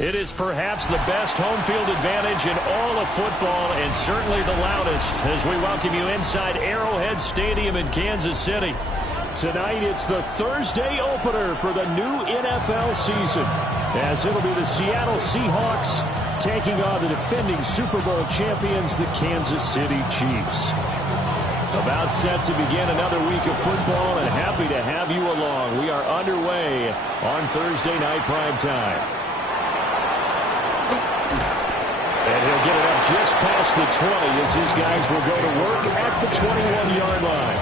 It is perhaps the best home field advantage in all of football and certainly the loudest as we welcome you inside Arrowhead Stadium in Kansas City. Tonight it's the Thursday opener for the new NFL season as it'll be the Seattle Seahawks taking on the defending Super Bowl champions, the Kansas City Chiefs. About set to begin another week of football and happy to have you along. We are underway on Thursday night primetime. And he'll get it up just past the 20 as his guys will go to work at the 21-yard line.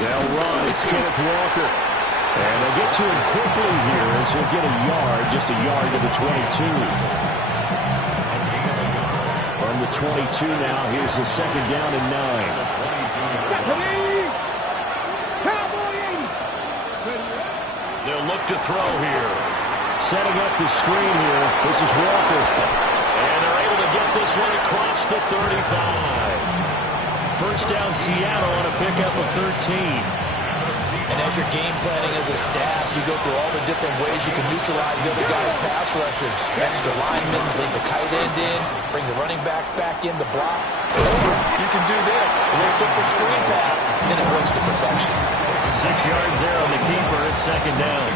They'll run. It's Kenneth Walker. And they'll get to him quickly here as he'll get a yard, just a yard to the 22. From the 22 now, here's the second down and 9. They'll look to throw here. Setting up the screen here. This is Walker. And they're able to get this one across the 35. First down Seattle on a pickup of 13. And as you're game planning as a staff, you go through all the different ways you can neutralize the other guy's pass rushers. Extra linemen, leave the tight end in, bring the running backs back in to block. Or you can do this, a little simple screen pass, and it works to perfection. 6 yards there on the keeper at second down.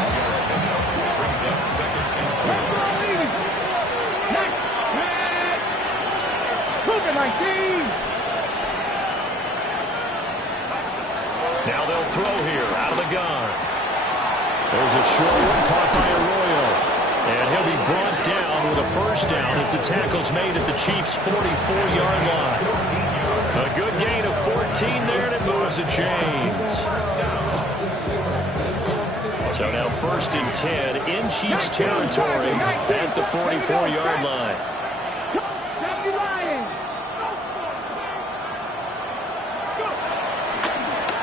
Now they'll throw here out of the gun. There's a short one caught by Arroyo. And he'll be brought down with a first down as the tackle's made at the Chiefs' 44-yard line. A good gain of 14 there, and it moves the chains. So now first and 10 in Chiefs territory at the 44-yard line.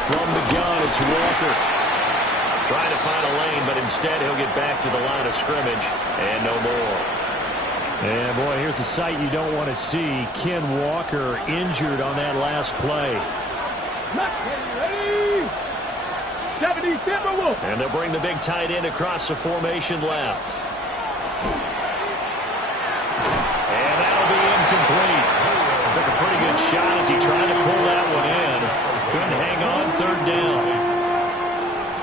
From the gun, it's Walker. Trying to find a lane, but instead he'll get back to the line of scrimmage and no more. And, boy, here's a sight you don't want to see. Ken Walker injured on that last play. And they'll bring the big tight end across the formation left. And that'll be incomplete. Took a pretty good shot as he tried to pull that one in. Couldn't hang on, third down.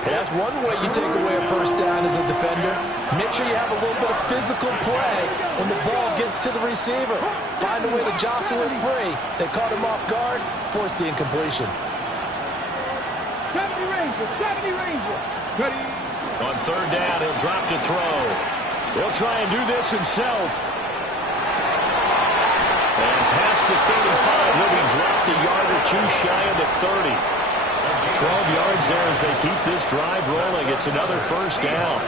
That's one way you take away a first down as a defender. Make sure you have a little bit of physical play when the ball gets to the receiver. Find a way to jostle it free. They caught him off guard, force the incompletion. 70 Ranger. Ready. On third down, he'll drop to throw. He'll try and do this himself. And past the 35, he'll be dropped a yard or two shy of the 30. 12 yards there as they keep this drive rolling. It's another first down.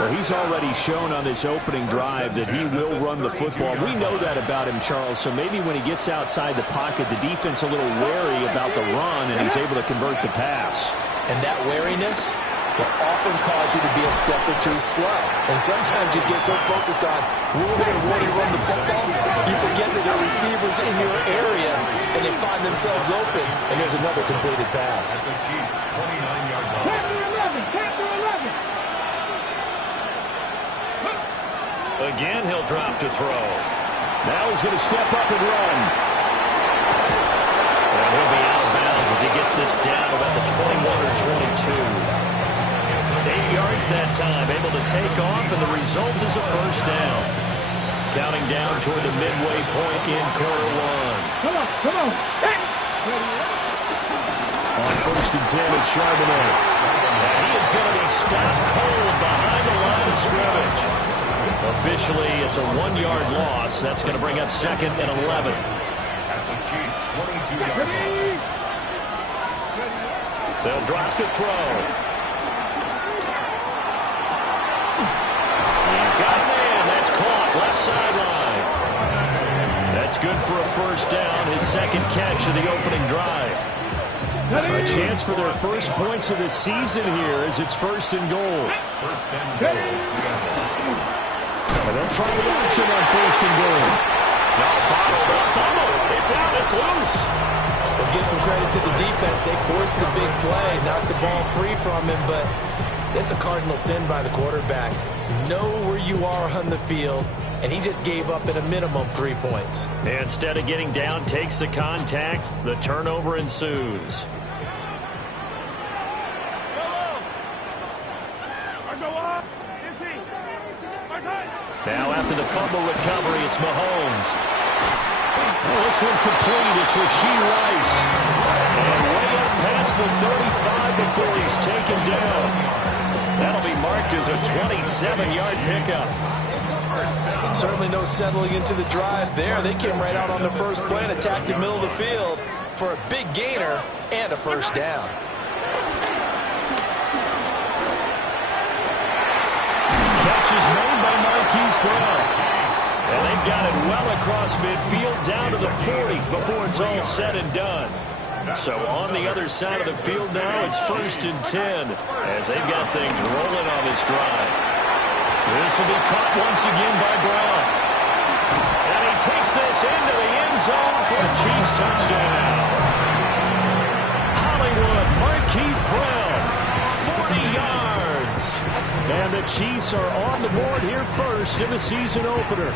Well, he's already shown on this opening drive that he will run the football. We know that about him, Charles, so maybe when he gets outside the pocket, the defense a little wary about the run, and he's able to convert the pass. And that wariness will often cause you to be a step or two slow. And sometimes you get so focused on moving and wanting to run the football, you forget that there are receivers in your area, and they find themselves open, and there's another completed pass. Again, he'll drop to throw. Now he's going to step up and run. And he'll be out of bounds as he gets this down about the 21 or 22. 8 yards that time, able to take off, and the result is a first down. Counting down toward the midway point in quarter one. Come on. Hey. On first and 10, it's Charbonnet. And he is going to be stopped cold behind the line of scrimmage. Officially, it's a 1-yard loss. That's going to bring up second and 11. They'll drop to throw. He's got a man. That's caught. Left sideline. That's good for a first down. His second catch of the opening drive. A chance for their first points of the season here as it's first and goal. And they'll try the option on first and goal. No, bottled up. Fumble. It's out. It's loose. Well, give some credit to the defense. They forced the big play, knocked the ball free from him, but it's a cardinal sin by the quarterback. Know where you are on the field, and he just gave up at a minimum 3 points. Instead of getting down, takes the contact. The turnover ensues. Now after the fumble recovery, it's Mahomes. Oh, this one complete. It's Rashee Rice. And way up past the 35 before he's taken down. That'll be marked as a 27-yard pickup. Certainly no settling into the drive there. They came right out on the first play and attacked the middle of the field for a big gainer and a first down. Catch is made by Marquise Brown. And they've got it well across midfield down to the 40 before it's all said and done. So on the other side of the field now, it's 1st and 10 as they've got things rolling on this drive. This will be caught once again by Brown. And he takes this into the end zone for a Chiefs touchdown. Hollywood, Marquise Brown, 40 yards. And the Chiefs are on the board here first in the season opener.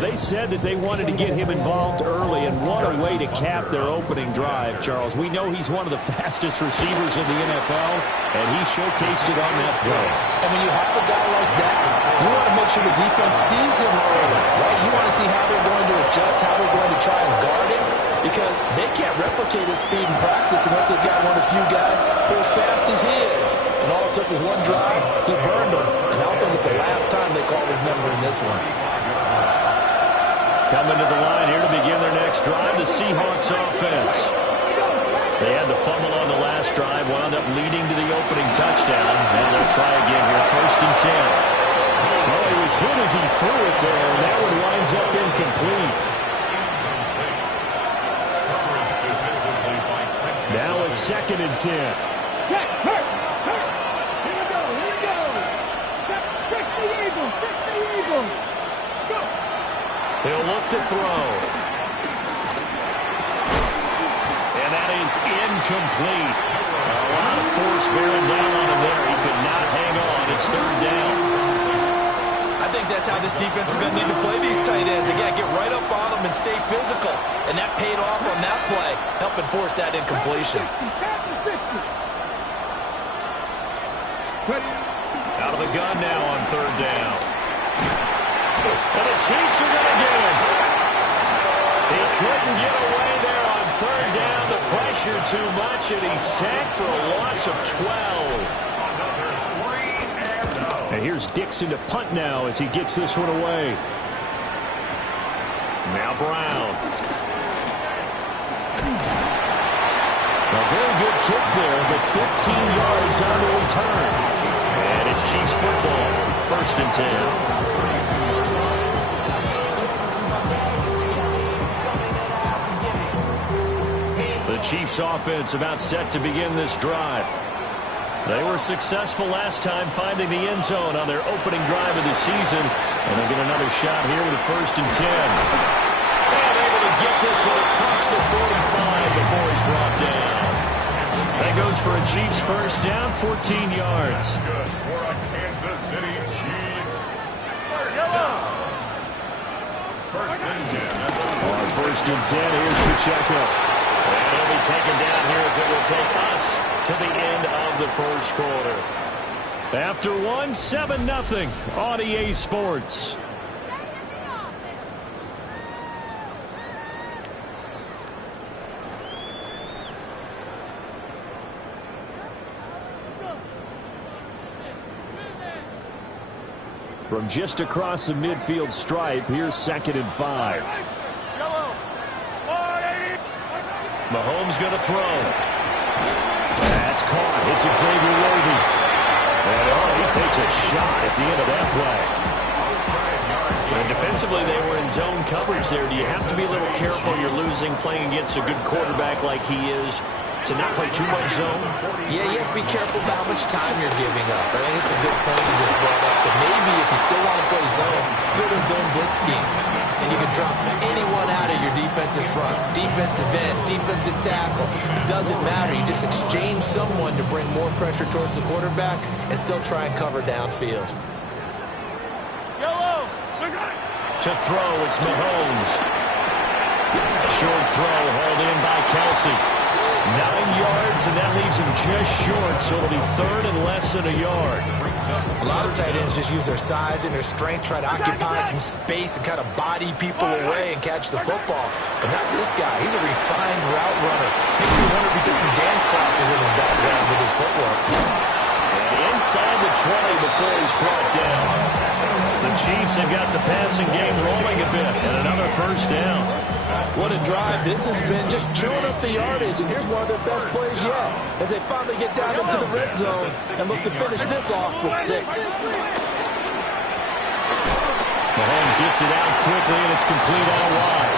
They said that they wanted to get him involved early, and what a way to cap their opening drive, Charles. We know he's one of the fastest receivers in the NFL, and he showcased it on that play. And when you have a guy like that, you want to make sure the defense sees him early, right? You want to see how they're going to adjust, how they're going to try and guard him, because they can't replicate his speed in practice unless they've got one of the few guys who are as fast as he is. And all it took was one drive. He burned him, and I don't think it's the last time they called his number in this one. Coming to the line here to begin their next drive, the Seahawks offense. They had the fumble on the last drive, wound up leading to the opening touchdown. And they'll try again here, 1st and 10. Well, he was hit as he threw it there, and that one winds up incomplete. Now a 2nd and 10. Check, hurt. Here we go. Check the Eagles. Go. He'll look to throw. And that is incomplete. A lot of force bearing down on him there. He could not hang on. It's 3rd down. I think that's how this defense is going to need to play these tight ends. They got to get right up on them and stay physical. And that paid off on that play, helping force that incompletion. Out of the gun now on 3rd down. And the Chiefs are going to get him. He couldn't get away there on 3rd down. The pressure too much, and he's sacked for a loss of 12. And here's Dixon to punt now as he gets this one away. Now Brown. A very good kick there, but 15 yards on the return. And it's Chiefs football, 1st and 10. The Chiefs offense about set to begin this drive. They were successful last time finding the end zone on their opening drive of the season. And they'll get another shot here with a 1st and 10. And able to get this one across the 45 before he's brought down. That goes for a Chiefs first down, 14 yards. Good for a Kansas City Chiefs. First down. 1st and 10. On 1st and 10, here's Pacheco. And he'll be taken down here as it will take us to the end of the 1st quarter. After 7-0 on EA Sports. From just across the midfield stripe, here's 2nd and 5. Mahomes going to throw. That's caught. It's Xavier Worthy. And he takes a shot at the end of that play. And defensively, they were in zone coverage there. Do you have to be a little careful? You're losing playing against a good quarterback like he is. to not play too much zone? Yeah, you have to be careful about how much time you're giving up. I think it's a good point you just brought up. So maybe if you still want to play zone, you go to a zone blitz scheme. And you can drop anyone out of your defensive front. Defensive end, defensive tackle. It doesn't matter. You just exchange someone to bring more pressure towards the quarterback and still try and cover downfield. To throw, it's Mahomes. Short throw, hauled in by Kelsey. 9 yards, and that leaves him just short, so it'll be third and less than a yard. A lot of tight ends just use their size and their strength, try to occupy some space and kind of body people away and catch the football. But not this guy. He's a refined route runner. Makes me wonder if he took some dance classes in his background with his footwork. And inside the 20 before he's brought down. The Chiefs have got the passing game rolling a bit, and another first down. What a drive this has been, just chewing up the yardage. And here's one of their best plays yet, as they finally get down into the red zone and look to finish this off with 6. Mahomes gets it out quickly, and it's complete out wide.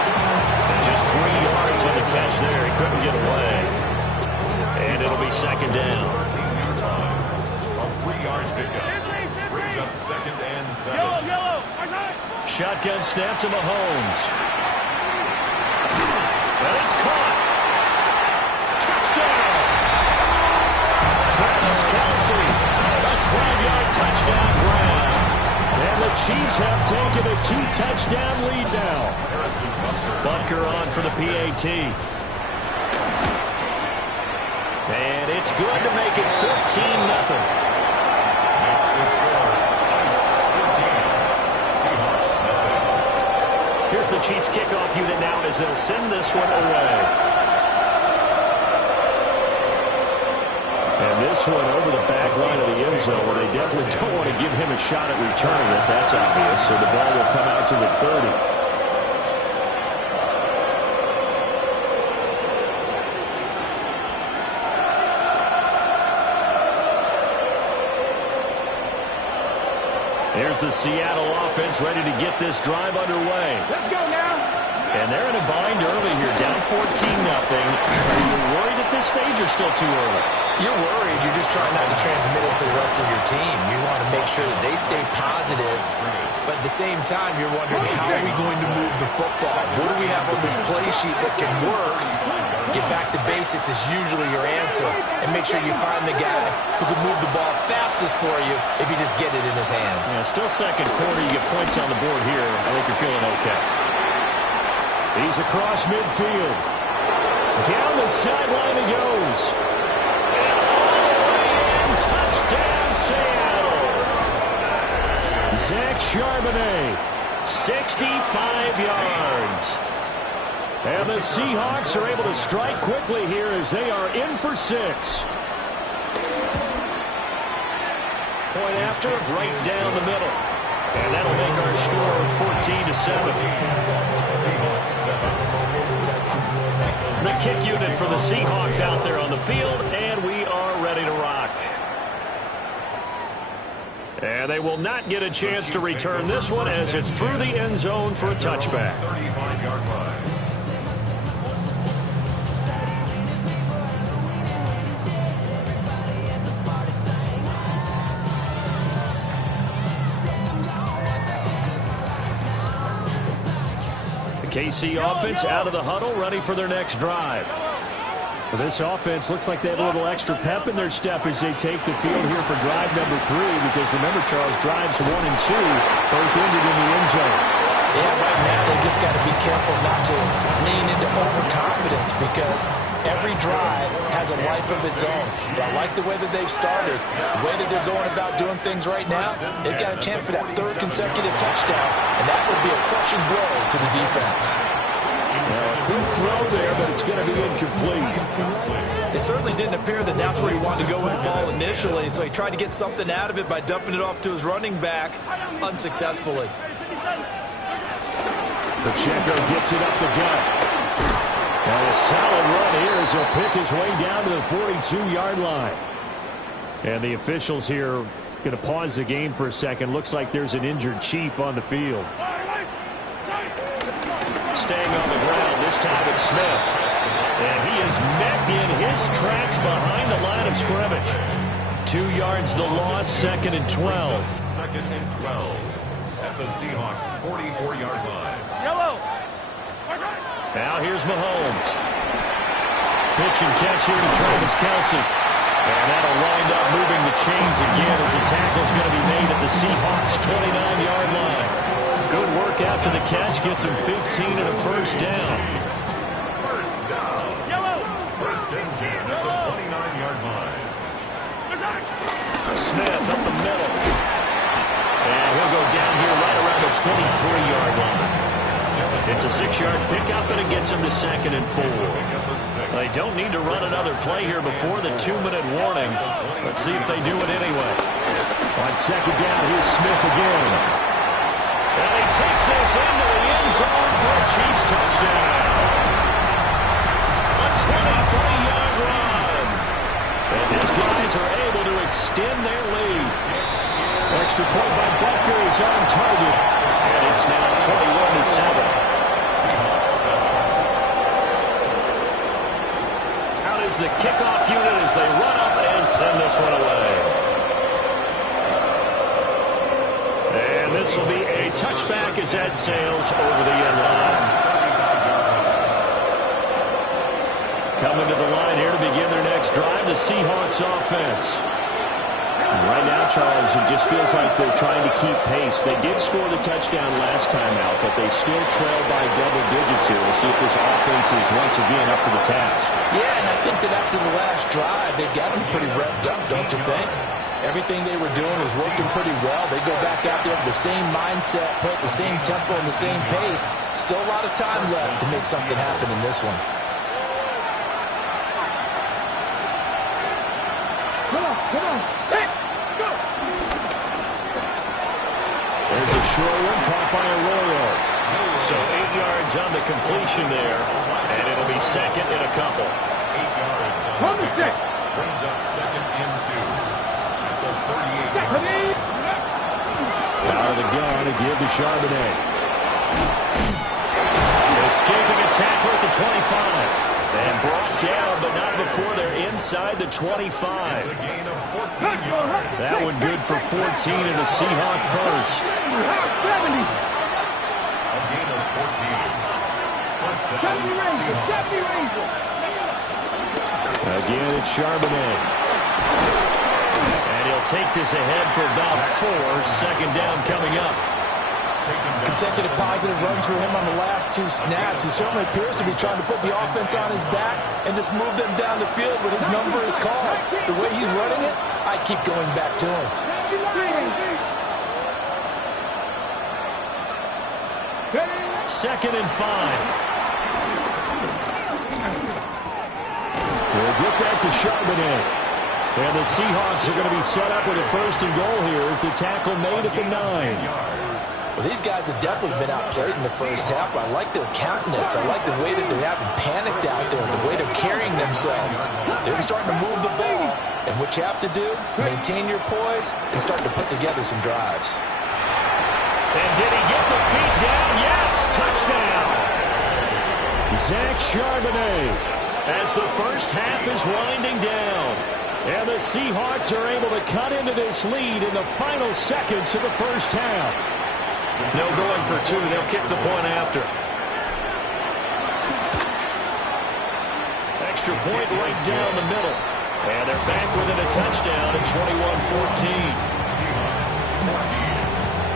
And just 3 yards on the catch there. He couldn't get away. And it'll be second down. A 3-yard pickup. Brings up second and 7. Shotgun snap to Mahomes. And it's caught. Touchdown. Travis Kelce. A 12-yard touchdown grab. And the Chiefs have taken a 2-touchdown lead now. Butker on for the PAT. And it's good to make it 14-0. Here's the Chiefs kickoff unit now as they'll send this one away. And this one over the back line of the end zone where they definitely don't want to give him a shot at returning it. That's obvious. So the ball will come out to the 30. There's the Seattle offense ready to get this drive underway. Let's go now. And they're in a bind early here, down 14-0. Are you worried at this stage or still too early? You're worried. You're just trying not to transmit it to the rest of your team. You want to make sure that they stay positive. But at the same time, you're wondering, how are we going to move the football? What do we have on this play sheet that can work? Get back to basics is usually your answer. And make sure you find the guy who can move the ball fastest for you if you just get it in his hands. Yeah, still second quarter. You get points on the board here. I think you're feeling okay. He's across midfield. Down the sideline he goes. And all the way in. Touchdown, Seattle. Zach Charbonnet, 65 yards. And the Seahawks are able to strike quickly here as they are in for 6. Point after, right down the middle. And that'll make our score 14-7. The kick unit for the Seahawks out there on the field, and we are ready to rock. And they will not get a chance to return this one as it's through the end zone for a touchback. 35-yard line. KC offense out of the huddle, ready for their next drive. Well, this offense looks like they have a little extra pep in their step as they take the field here for drive number 3, because remember, Charles, drives 1 and 2 both ended in the end zone. Yeah, right now they just got to be careful not to lean into overconfidence, because every drive has a life of its own. But I like the way that they've started, the way that they're going about doing things right now. They've got a chance for that 3rd consecutive touchdown, and that would be a crushing blow to the defense. A quick throw there, but it's going to be incomplete. It certainly didn't appear that that's where he wanted to go with the ball initially, so he tried to get something out of it by dumping it off to his running back unsuccessfully. Pacheco gets it up the gut. And a solid run here as he'll pick his way down to the 42-yard line. And the officials here going to pause the game for a second. Looks like there's an injured Chief on the field. Staying on the ground, this time it's Smith. And he is met in his tracks behind the line of scrimmage. 2 yards the loss, 2nd and 12. 2nd and 12 at the Seahawks 44-yard line. Yellow. Now here's Mahomes. Pitch and catch here to Travis Kelce. And that'll wind up moving the chains again as a tackle's going to be made at the Seahawks 29-yard line. Good work after the catch. Gets him 15 and a first down. First down. Yellow. 1st and 10 at the 29-yard line. Smith up the middle. And he'll go down here right around the 23-yard line. It's a 6-yard pickup, and it gets him to 2nd and 4. They don't need to run another play here before the 2-minute warning. Let's see if they do it anyway. On 2nd down, here's Smith again. And he takes this into the end zone for a Chiefs touchdown. A 23-yard run. As his guys are able to extend their lead. Extra point by Butker is on target. And it's now 21-7. Out is the kickoff unit as they run up and send this one away. And this will be a touchback as that sails over the end line. Coming to the line here to begin their next drive, the Seahawks offense. Right now, Charles, it just feels like they're trying to keep pace. They did score the touchdown last time out, but they still trail by double digits here. We'll see if this offense is once again up to the task. Yeah, and I think that after the last drive, they got them pretty revved up, don't you think? Everything they were doing was working pretty well. They go back out there with the same mindset, play at the same tempo and the same pace. Still a lot of time left to make something happen in this one. Come on. Hey, go. There's a short one caught by Arroyo. So 8 yards on the completion there, and it'll be 2nd and a couple. 8 yards on Hold the the pickup. stick. Brings up 2nd and 2 at the 38-yard Come line. in. Out of the gun to give to Charbonnet. Escaping a tackle at the 25. And brought down, but not before they're inside the 25. It's a gain of 14 yards. That one good for 14 and a Seahawk first. 70. A gain of 14. First down, Deputy Ranger. Seahawks. Deputy Ranger. Again, it's Charbonnet. And he'll take this ahead for about 4. 2nd down coming up. Consecutive positive runs for him on the last 2 snaps. He certainly appears to be trying to put the offense on his back and just move them down the field when his number is called. The way he's running it, I keep going back to him. Second and 5. We'll get that to Charbonnet. And the Seahawks are going to be set up with a 1st and goal here as the tackle made at the 9. Well, these guys have definitely been outplayed in the first half. I like their countenance. I like the way that they haven't panicked out there, the way they're carrying themselves. They're starting to move the ball. And what you have to do, maintain your poise and start to put together some drives. And did he get the feet down? Yes, touchdown. Zach Charbonnet as the first half is winding down. And the Seahawks are able to cut into this lead in the final seconds of the first half. No going for 2. They'll kick the point after. Extra point right down the middle. And they're back within a touchdown at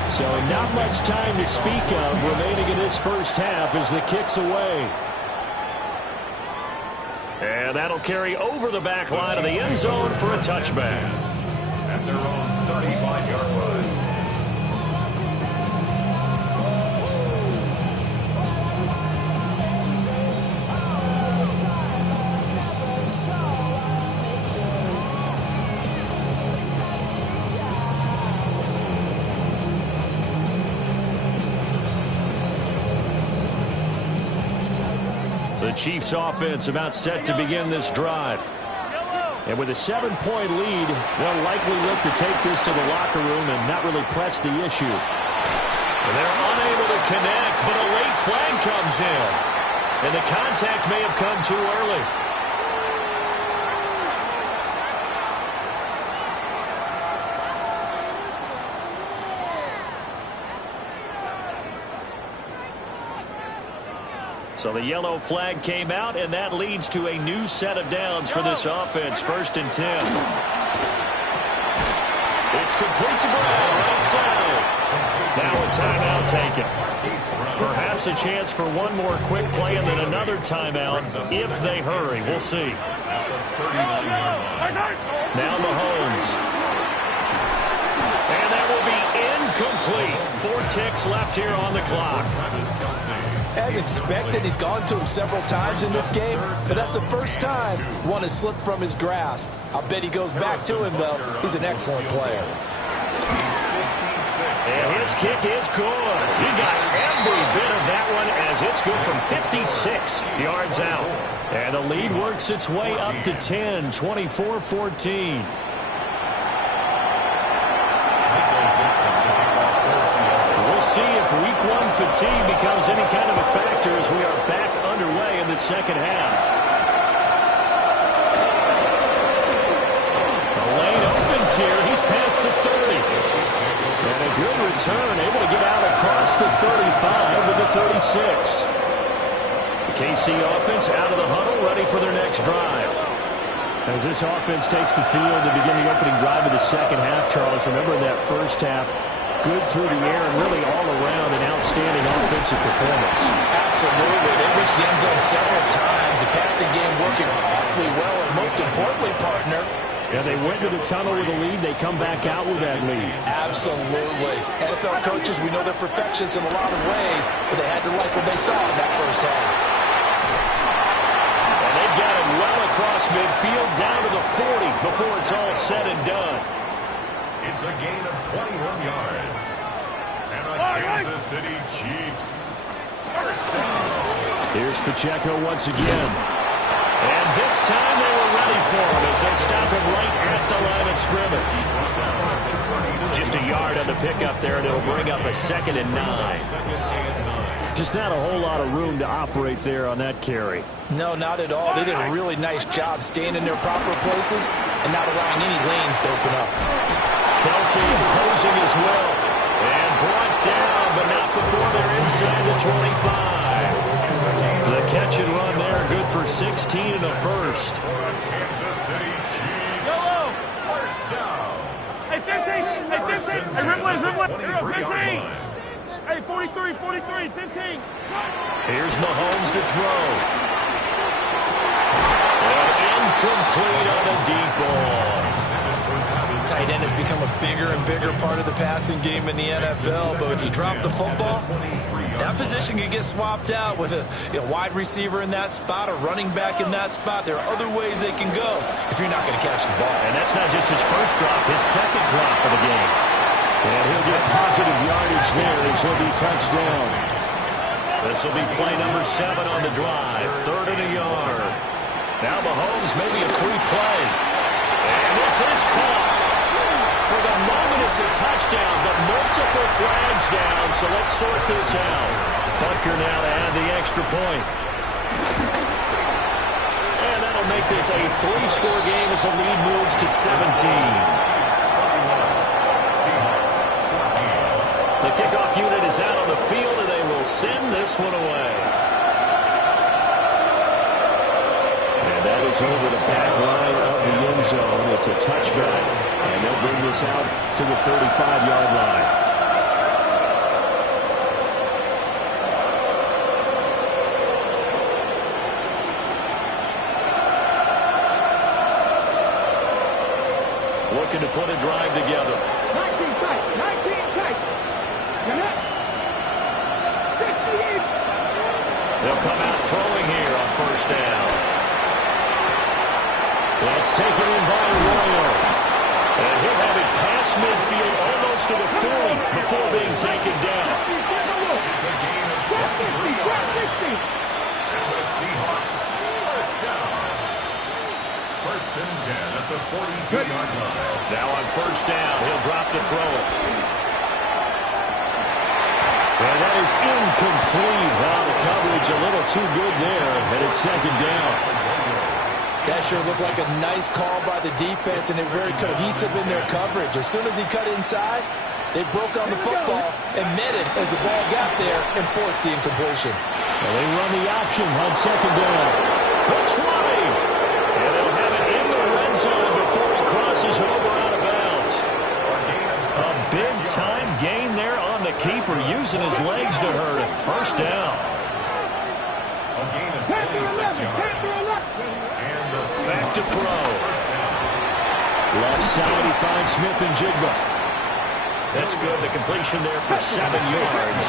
21-14. So not much time to speak of remaining in this first half as the kick's away. And that'll carry over the back line of the end zone for a touchback. At their own 35-yard line. The Chiefs offense about set to begin this drive. And with a 7-point lead, they'll likely look to take this to the locker room and not really press the issue. And they're unable to connect, but a late flag comes in. And the contact may have come too early. So the yellow flag came out, and that leads to a new set of downs for this offense. 1st and 10. It's complete to Brown, right side. Now a timeout taken. Perhaps a chance for one more quick play and then another timeout if they hurry. We'll see. Now Mahomes. And that will be incomplete. 4 ticks left here on the clock. As expected, he's gone to him several times in this game, but that's the first time one has slipped from his grasp. I'll bet he goes back to him, though. He's an excellent player. And his kick is good. He got every bit of that one as it's good from 56 yards out. And the lead works its way up to 10, 24-14. See if week 1 fatigue becomes any kind of a factor as we are back underway in the second half. The lane opens here. He's past the 30. And a good return, able to get out across the 35 with the 36. The KC offense out of the huddle, ready for their next drive. As this offense takes the field to begin the opening drive of the second half, Charles, remember in that first half, good through the air and really all around an outstanding offensive performance. Absolutely. They reached the end zone several times. The passing game working awfully well, and most importantly, partner, yeah, they went to the tunnel with a lead. They come back out with that lead. Absolutely. NFL coaches, we know they're perfectionists in a lot of ways, but they had to like what they saw in that first half. And they've got it well across midfield, down to the 40 before it's all said and done. It's a gain of 21 yards. And the Kansas City Chiefs. First down. Here's Pacheco once again. And this time they were ready for him as they stop him right at the line of scrimmage. Just a yard on the pickup there, and it'll bring up a 2nd and 9. Just not a whole lot of room to operate there on that carry. No, not at all. They did a really nice job staying in their proper places and not allowing any lanes to open up. Kelsey imposing his will. And brought down, but not before they're inside the 25. The catch and run there, good for 16 and a first. Kansas City Chiefs. Hello. First down. Hey, 15. Hey, 15. Hey, Ripley. 23 yard 15. line. Hey, 43, 15. Here's Mahomes to throw. And incomplete on a deep ball. Tight end has become a bigger and bigger part of the passing game in the NFL, but if you drop the football, that position can get swapped out with a wide receiver in that spot, a running back in that spot. There are other ways they can go if you're not going to catch the ball. And that's not just his first drop, his second drop of the game. And he'll get positive yardage there as he'll be touched down. This will be play number 7 on the drive, 3rd and a yard. Now Mahomes, maybe a free play. And this is caught. For the moment, it's a touchdown, but multiple flags down, so let's sort this out. Butker now to add the extra point. And that'll make this a 3-score game as the lead moves to 17. The kickoff unit is out on the field, and they will send this one away. And that is over the back line of the end zone. It's a touchback, and they'll bring this out to the 35-yard line. Looking to put a drive together. 19 tight. They'll come out throwing here on first down. That's taken in by Royal. And he'll have it past midfield almost to the 40 before being taken down. It's a gain of 23 yards. And the Seahawks first down. 1st and 10 at the 42-yard line. Now on first down, he'll drop to throw it. And that is incomplete. Wow, the coverage a little too good there, and it's second down. That sure looked like a nice call by the defense, and they're very cohesive in their coverage. As soon as he cut inside, they broke on the football and met it as the ball got there and forced the incompletion. Well, they run the option on second down. The 20. And they'll have it in the red zone before he crosses over out of bounds. A big-time gain there on the keeper, using his legs to hurt him. First down. A gain of 26 yards. Back to throw. Left side, he finds Smith and Jigba. That's good. The completion there for 7 yards.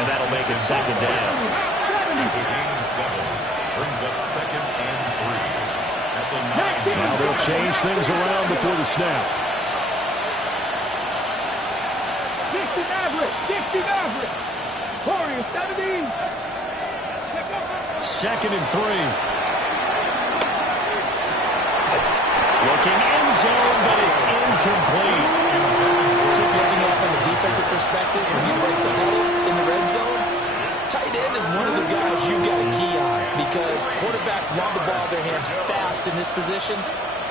And that'll make it second down. It's a gain of 7. Brings up 2nd and 3. At the 9. Now they'll change things around before the snap. 60 Maverick. 60 Maverick. Warriors, 70. 2nd and 3. Looking end zone, but it's incomplete. Just looking at it from a defensive perspective, when you break the huddle in the red zone, tight end is one of the guys you've got to key on because quarterbacks want the ball in their hands fast in this position,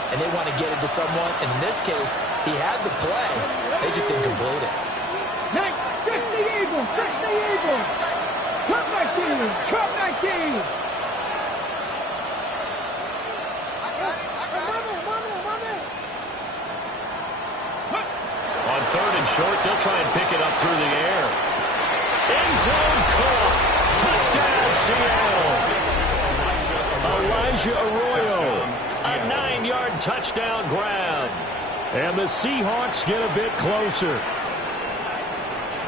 and they want to get it to someone. And in this case, he had the play. They just didn't complete it. 60 Eagles. 60 Eagles. Trump 19. Trump 19. On 3rd and short, they'll try and pick it up through the air. End zone caught. Touchdown, Seattle. Elijah Arroyo. A 9-yard touchdown grab. And the Seahawks get a bit closer.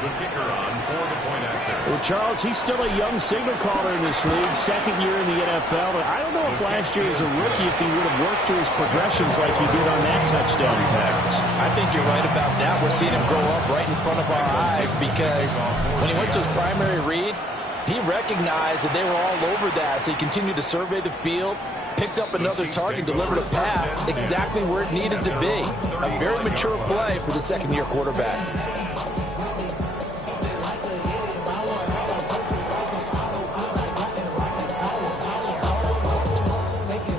The kicker on for the point after. Well, Charles, he's still a young signal caller in this league, 2nd year in the NFL. I don't know if last year as a rookie if he would have worked through his progressions like he did on that touchdown pass. I think you're right about that. We're seeing him grow up right in front of our eyes because when he went to his primary read, he recognized that they were all over that, so he continued to survey the field, picked up another target, delivered a pass exactly where it needed to be. A very mature play for the second-year quarterback.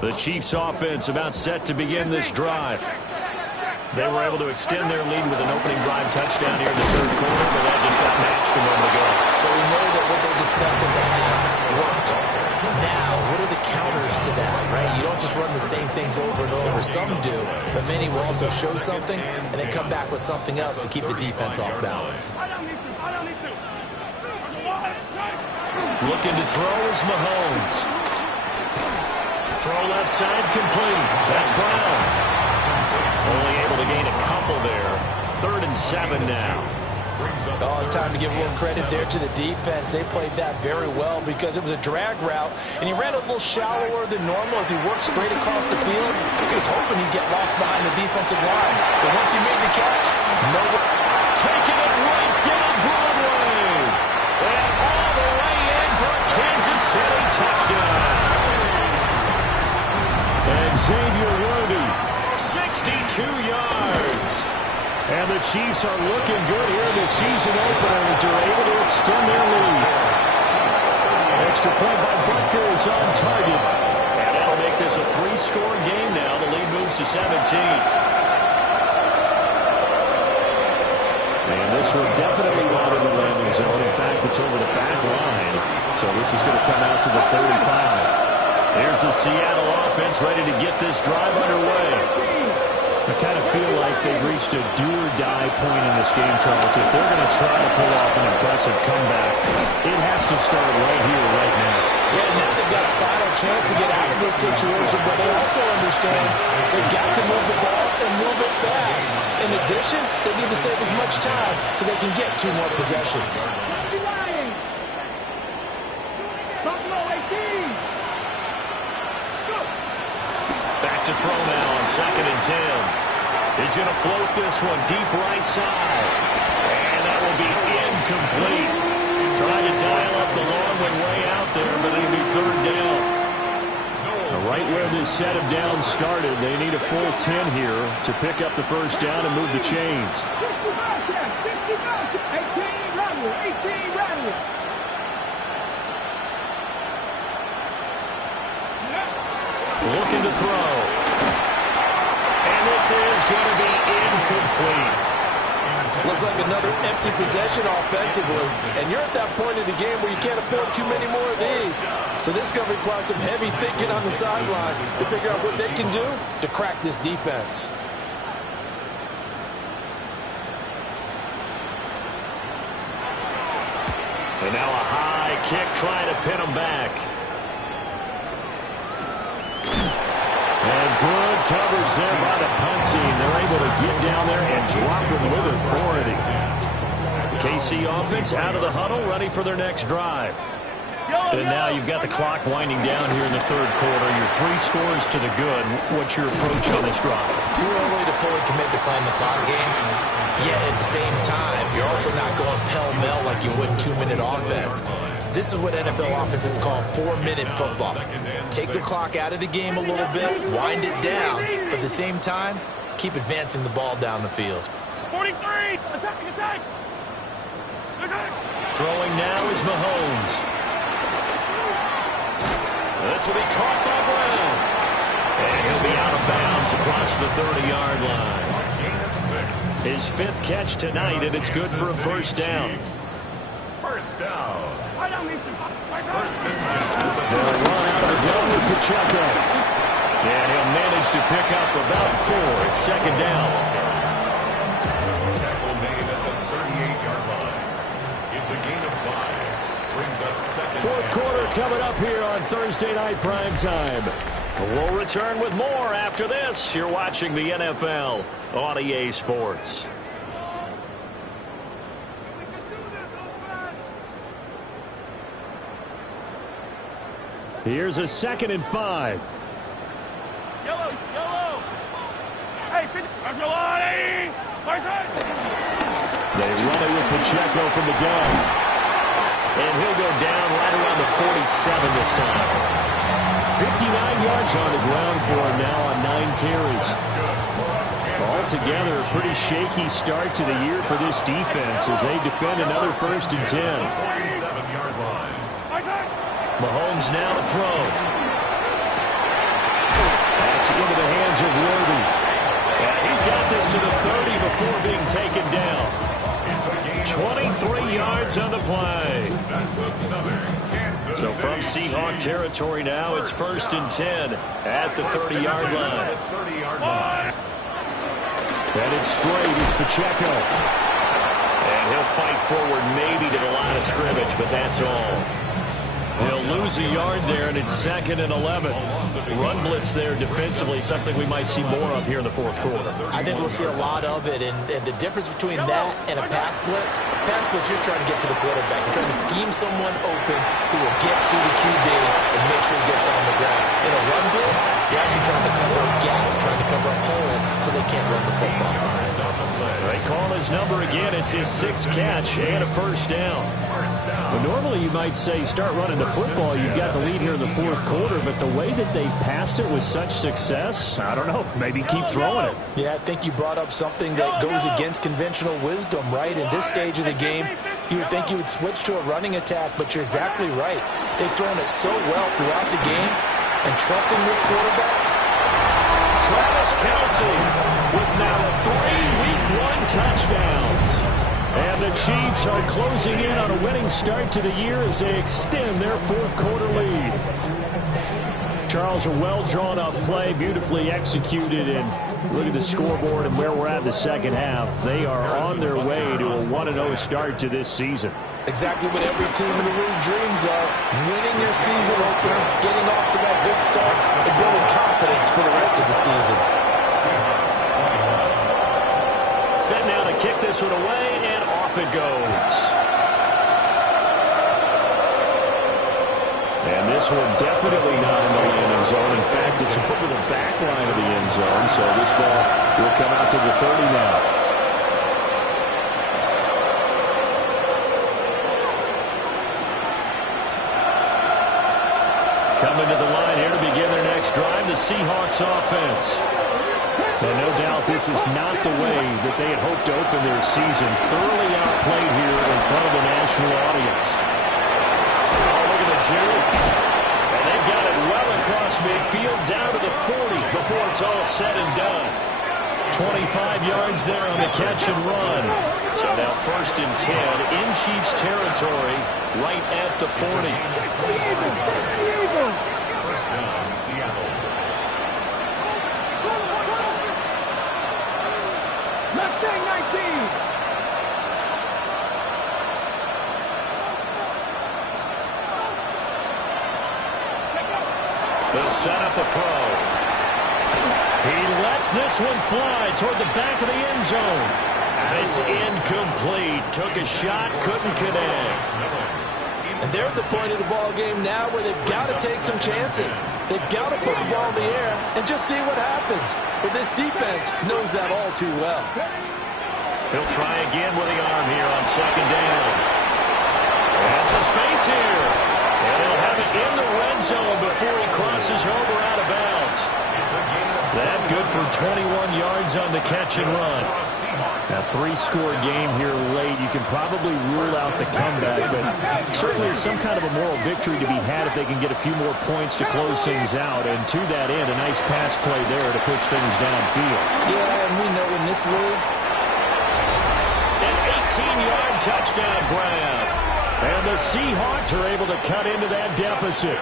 The Chiefs offense about set to begin this drive. They were able to extend their lead with an opening drive touchdown here in the 3rd quarter, but that just got matched a moment ago. So we know that what they discussed at the half worked. Now, what are the counters to that, right? You don't just run the same things over and over. Some do, but many will also show something and then come back with something else to keep the defense off balance. Looking to throw is Mahomes. Throw left side complete. That's Brown. Only able to gain a couple there. 3rd and 7 now. Oh, it's time to give a little credit there to the defense. They played that very well because it was a drag route, and he ran a little shallower than normal as he worked straight across the field. He was hoping he'd get lost behind the defensive line. But once he made the catch, nowhere. Taking it right down Broadway. And all the way in for a Kansas City touchdown. And Xavier Worthy, 62 yards. And the Chiefs are looking good here in the season opener as they're able to extend their lead. Extra point by Butker is on target. And that'll make this a 3-score game now. The lead moves to 17. And this will definitely not in the landing zone. In fact, it's over the back line. So this is going to come out to the 35. There's the Seattle offense ready to get this drive underway. I kind of feel like they've reached a do-or-die point in this game, Charles. If they're going to try to pull off an impressive comeback, it has to start right here, right now. Yeah, now they've got a final chance to get out of this situation, but they also understand they've got to move the ball and move it fast. In addition, they need to save as much time so they can get 2 more possessions. To throw now on 2nd and 10. He's going to float this one deep right side. And that will be incomplete. Trying to dial up the long one way out there, but it'll be 3rd down. Right where this set of downs started, they need a full 10 here to pick up the 1st down and move the chains. 18 Rebel, 18 Rebel. Looking to throw. And this is going to be incomplete. Looks like another empty possession offensively. And you're at that point in the game where you can't afford too many more of these. So this is going to require some heavy thinking on the sideline to figure out what they can do to crack this defense. And now a high kick trying to pin him back. And good coverage there by the punt team. They're able to get down there and drop him with authority. The KC offense out of the huddle, ready for their next drive. And now you've got the clock winding down here in the third quarter. You're 3 scores to the good. What's your approach on this drive? Too early to fully commit to playing the clock game. Yet at the same time, you're also not going pell-mell like you would in 2-minute offense. This is what NFL offenses call 4-minute football. Take the clock out of the game a little bit, wind it down, but at the same time, keep advancing the ball down the field. 43! Attack! Throwing now is Mahomes. This will be caught by Brown. And he'll be out of bounds across the 30-yard line. His 5th catch tonight, and it's good for a first down. First down. First and 10. They'll run out of the gun with Pacheco. And he'll manage to pick up about 4. It's second down. Tackle made at the 38-yard line. It's a gain of 5. Brings up second. Fourth quarter coming up here on Thursday Night Prime Time. We'll return with more after this. You're watching the NFL on EA Sports. Here's a 2nd and 5. Yellow! Hey, Barcelona! They run it with Pacheco from the gun. And he'll go down right around the 47 this time. 59 yards on the ground for him now on 9 carries. Altogether, a pretty shaky start to the year for this defense as they defend another 1st and 10. 47-yard line. Mahomes now to throw. That's into the hands of Worthy. And he's got this to the 30 before being taken down. 23 yards on the play. So from Seahawk territory now, it's 1st and 10 at the 30-yard line. And it's straight. It's Pacheco. And he'll fight forward maybe to the line of scrimmage, but that's all. He'll lose a yard there, and it's 2nd and 11. Run blitz there defensively, something we might see more of here in the fourth quarter. I think we'll see a lot of it, and the difference between that and a pass blitz, you're trying to get to the quarterback. You're trying to scheme someone open who will get to the QB and make sure he gets on the ground. In a run blitz, you're actually trying to cover up gaps, trying to cover up holes so they can't run the football. They call his number again. It's his 6th catch and a first down. Well, normally you might say start running the football. You've got the lead here in the fourth quarter, but the way that they passed it with such success, I don't know, maybe keep throwing it. Yeah, I think you brought up something that goes against conventional wisdom, right? In this stage of the game, you would think you would switch to a running attack, but you're exactly right. They've thrown it so well throughout the game, and trusting this quarterback. Travis Kelce with now 3 Week 1 touchdowns. And the Chiefs are closing in on a winning start to the year as they extend their fourth quarter lead. Charles, a well-drawn-up play, beautifully executed, and look at the scoreboard and where we're at in the second half. They are on their way to a 1-0 start to this season. Exactly what every team in the league dreams of. Winning your season opener, getting off to that good start, and building confidence for the rest of the season. Set now to kick this one away, and off it goes. And this one definitely not in the landing zone. In fact, it's over the back line of the end zone, so this ball will come out to the 30 now. Coming to the line here to begin their next drive, the Seahawks offense. And no doubt this is not the way that they had hoped to open their season. Thoroughly outplayed here in front of the national audience. Oh, look at the juke. And they've got it well in across midfield down to the 40 before it's all said and done. 25 yards there on the catch and run. So now 1st and 10 in Chiefs territory right at the 40. First down, Seattle. Mustang 19. They'll set up a throw. He lets this one fly toward the back of the end zone. And it's incomplete. Took a shot, couldn't connect. And they're at the point of the ball game now where they've got to take some chances. They've got to put the ball in the air and just see what happens. But this defense knows that all too well. He'll try again with the arm here on 2nd down. That's a space here. And he'll have it in the red zone before he crosses over out of bounds. That good for 21 yards on the catch and run. A 3-score game here late. You can probably rule out the comeback, but certainly some kind of a moral victory to be had if they can get a few more points to close things out. And to that end, a nice pass play there to push things downfield. Yeah, and we know in this league, an 18-yard touchdown grab. And the Seahawks are able to cut into that deficit.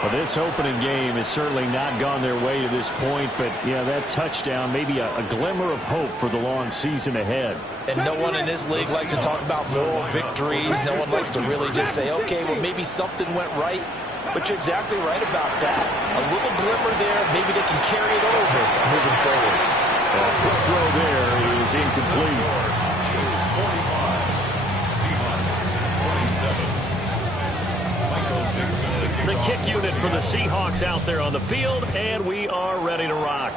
Well, this opening game has certainly not gone their way to this point, but, yeah, that touchdown, maybe a glimmer of hope for the long season ahead. and no one in this league likes to talk about moral victories. No one likes to really just say, okay, well, maybe something went right. But you're exactly right about that. A little glimmer there. Maybe they can carry it over moving forward. A quick throw there is incomplete. The kick unit for the Seahawks out there on the field, and we are ready to rock.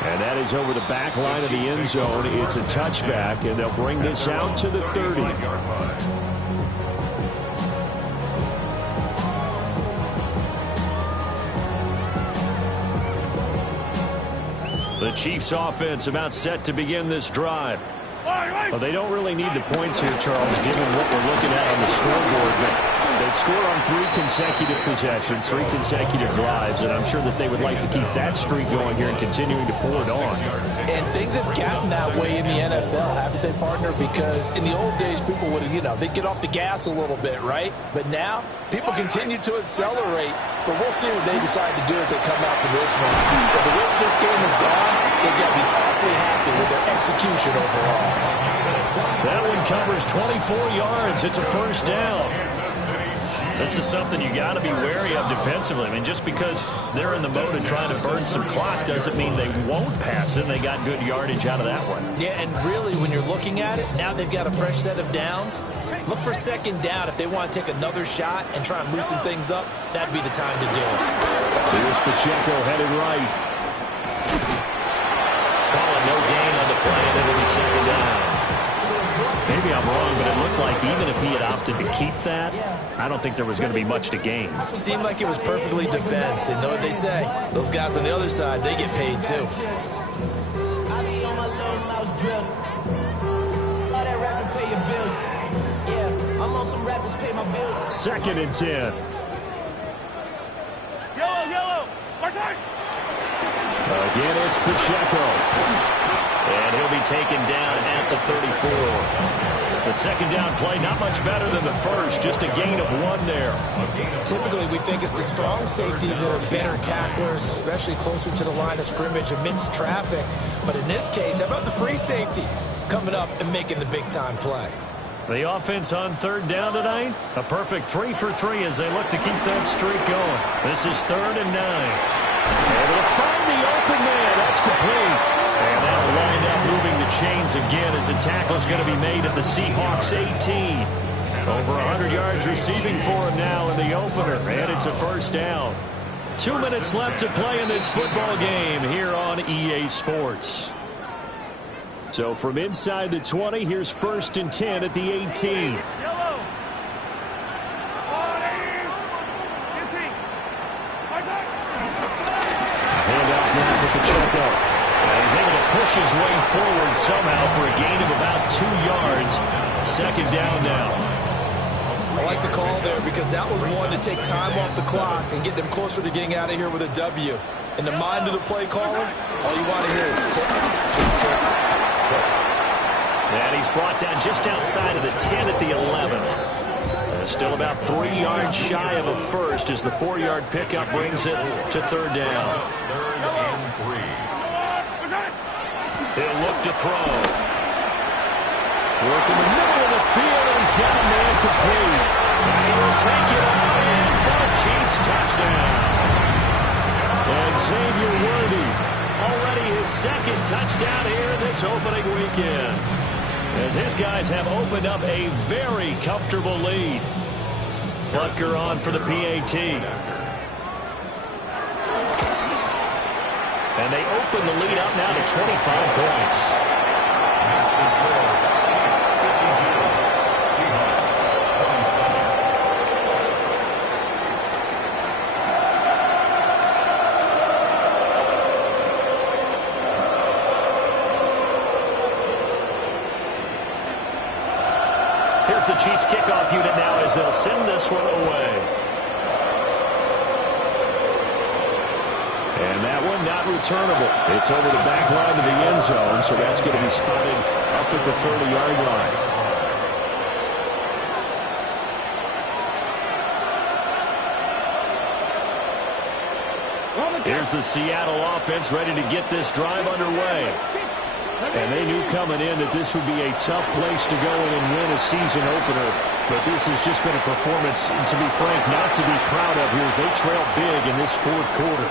And that is over the back line of the end zone. It's a touchback, and they'll bring this out to the 30. The Chiefs offense about set to begin this drive. Well, they don't really need the points here, Charles, given what we're looking at on the scoreboard. But they've scored on 3 consecutive possessions, 3 consecutive drives, and I'm sure that they would like to keep that streak going here and continuing to pull it on. And things have gotten that way in the NFL, haven't they, partner? Because in the old days, people would, they'd get off the gas a little bit, right? But now, people continue to accelerate. But we'll see what they decide to do as they come out for this one. But the way this game has gone, they've got to be awfully happy with their execution overall. That one covers 24 yards. It's a first down. This is something you got to be wary of defensively. I mean, just because they're in the mode of trying to burn some clock doesn't mean they won't pass it. They got good yardage out of that one. Yeah, and really, when you're looking at it, now they've got a fresh set of downs. Look for second down. If they want to take another shot and try and loosen things up, that'd be the time to do it. Here's Pacheco headed right. Calling no gain on the play, and it'll be second down. Maybe I'm wrong, but it looked like even if he had opted to keep that, I don't think there was going to be much to gain. Seemed like it was perfectly defense. And know what they say? Those guys on the other side, they get paid too. Second and 10. Yellow. Again, it's Pacheco. And he'll be taken down at the 34. The second down play, not much better than the first, just a gain of 1 there. Typically, we think it's the strong safeties that are better tacklers, especially closer to the line of scrimmage amidst traffic. But in this case, how about the free safety coming up and making the big-time play? The offense on third down tonight, a perfect 3 for 3 as they look to keep that streak going. This is 3rd and 9. Able to find the open man. That's complete. And that'll wind up moving the chains again as the tackle's going to be made at the Seahawks 18. Over 100 yards receiving for him now in the opener, and it's a first down. 2 minutes left to play in this football game here on EA Sports. So from inside the 20, here's 1st and 10 at the 18. Yellow. Handoff now for Pacheco. He's able to push his way forward somehow for a gain of about 2 yards. Second down now. A like the call there because that was one to take time off the clock and get them closer to getting out of here with a W. In the mind of the play caller, all you want to hear is tick, tick, tick. And he's brought down just outside of the 10 at the 11. Still about 3 yards shy of a first as the 4-yard pickup brings it to third down. Third and 3. He'll look to throw. Work in the middle of the field, and he's got a man complete. And he will take it all in for the Chiefs touchdown. And Xavier Worthy, already his second touchdown here this opening weekend, as his guys have opened up a very comfortable lead. Butker on for the PAT. And they open the lead up now to 25 points. That's the score. 52. Seahawks 27. Here's the Chiefs kickoff unit now as they'll send this one away. And that one not returnable. It's over the back line of the end zone, so that's going to be spotted up at the 30-yard line. Here's the Seattle offense ready to get this drive underway. And they knew coming in that this would be a tough place to go in and win a season opener. But this has just been a performance, to be frank, not to be proud of here as they trail big in this fourth quarter.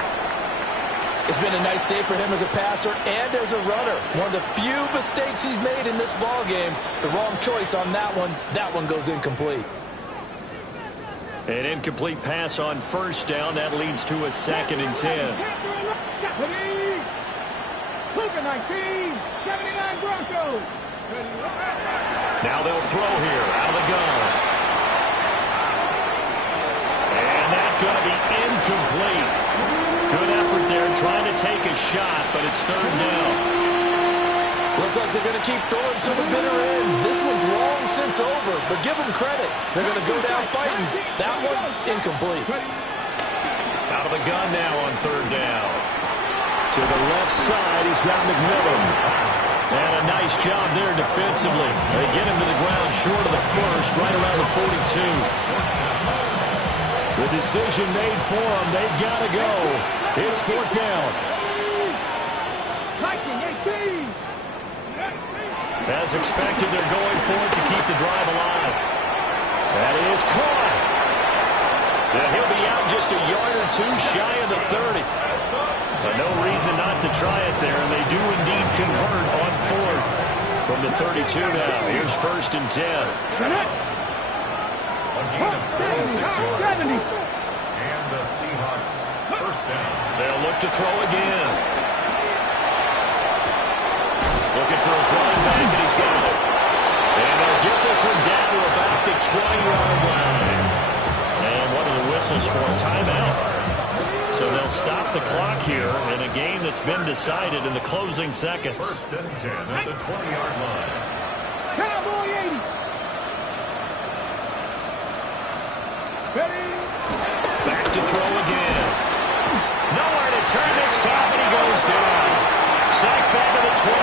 It's been a nice day for him as a passer and as a runner. One of the few mistakes he's made in this ball game. The wrong choice on that one. That one goes incomplete. An incomplete pass on first down. That leads to a 2nd and 10. Luka 19, 79 Broncos. Now they'll throw here out of the gun. And that's going to be incomplete. Good effort there trying to take a shot, but it's third down. Looks like they're going to keep throwing to the bitter end. This one's long since over, but give them credit. They're going to go down fighting. That one, incomplete. Out of the gun now on third down. To the left side, he's got McMillan. And a nice job there defensively. They get him to the ground short of the first, right around the 42. The decision made for them. They've got to go. It's fourth down. As expected, they're going for it to keep the drive alive. That is caught. And he'll be out just a yard or two shy of the 30. But no reason not to try it there, and they do indeed convert on fourth. From the 32 now, here's 1st and 10. A gain of 26 yards. And the Seahawks first down. They'll look to throw again. Looking for his running back, and he's got it. And they'll get this one down to about the 20-yard line. And one of the whistles for a timeout. So they'll stop the clock here in a game that's been decided in the closing seconds. 1st and 10 at the 20-yard line. Cowboy 80. Ready? Back to throw again. Nowhere to turn this time, and he goes down. Sacked back to the 29.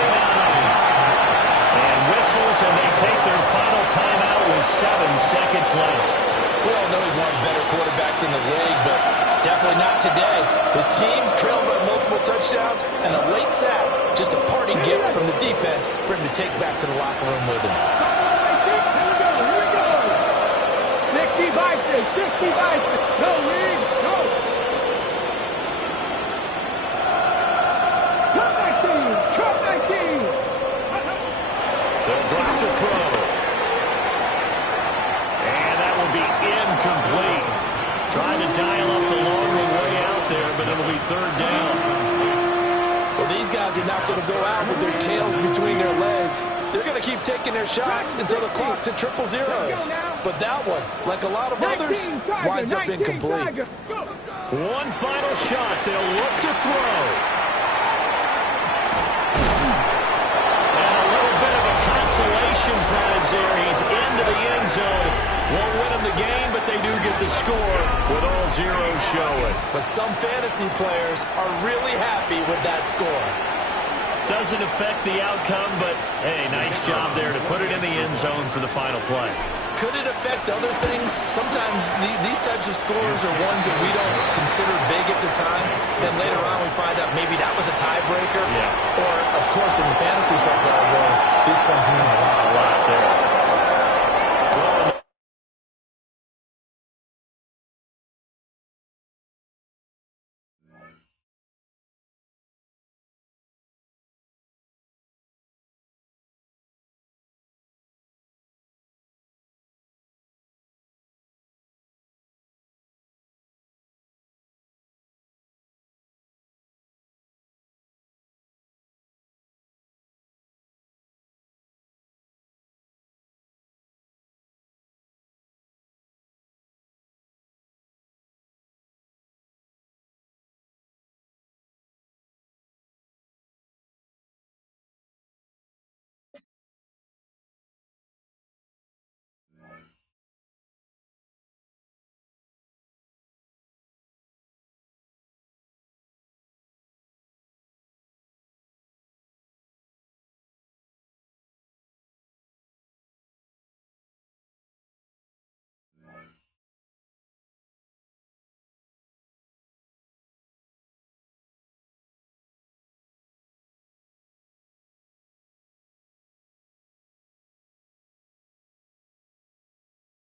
And whistles, and they take their final timeout with 7 seconds left. We all know he's one of the better quarterbacks in the league, but definitely not today. His team trailed by multiple touchdowns, and a late sack, just a parting gift from the defense for him to take back to the locker room with him. Here we go. 60 biceps, 60 biceps. Go, Reed, go. Trump 19. They'll drop the throw. And that will be incomplete. Trying to dial up the long way out there, but it'll be third down. Well, these guys are not going to go out with their tails between their legs. They're going to keep taking their shots until the clock's at triple zeros. But that one, like a lot of others, winds up incomplete. One final shot. They'll look to throw. And a little bit of a consolation prize there. He's into the end zone. Won't win them the game, but they do get the score with all zeros showing. But some fantasy players are really happy with that score. Doesn't affect the outcome, but, hey, nice job there to put it in the end zone for the final play. Could it affect other things? Sometimes these types of scores are ones that we don't consider big at the time. Then later on we find out maybe that was a tiebreaker. Yeah. Or, of course, in the fantasy football world, these points mean a lot. A lot there.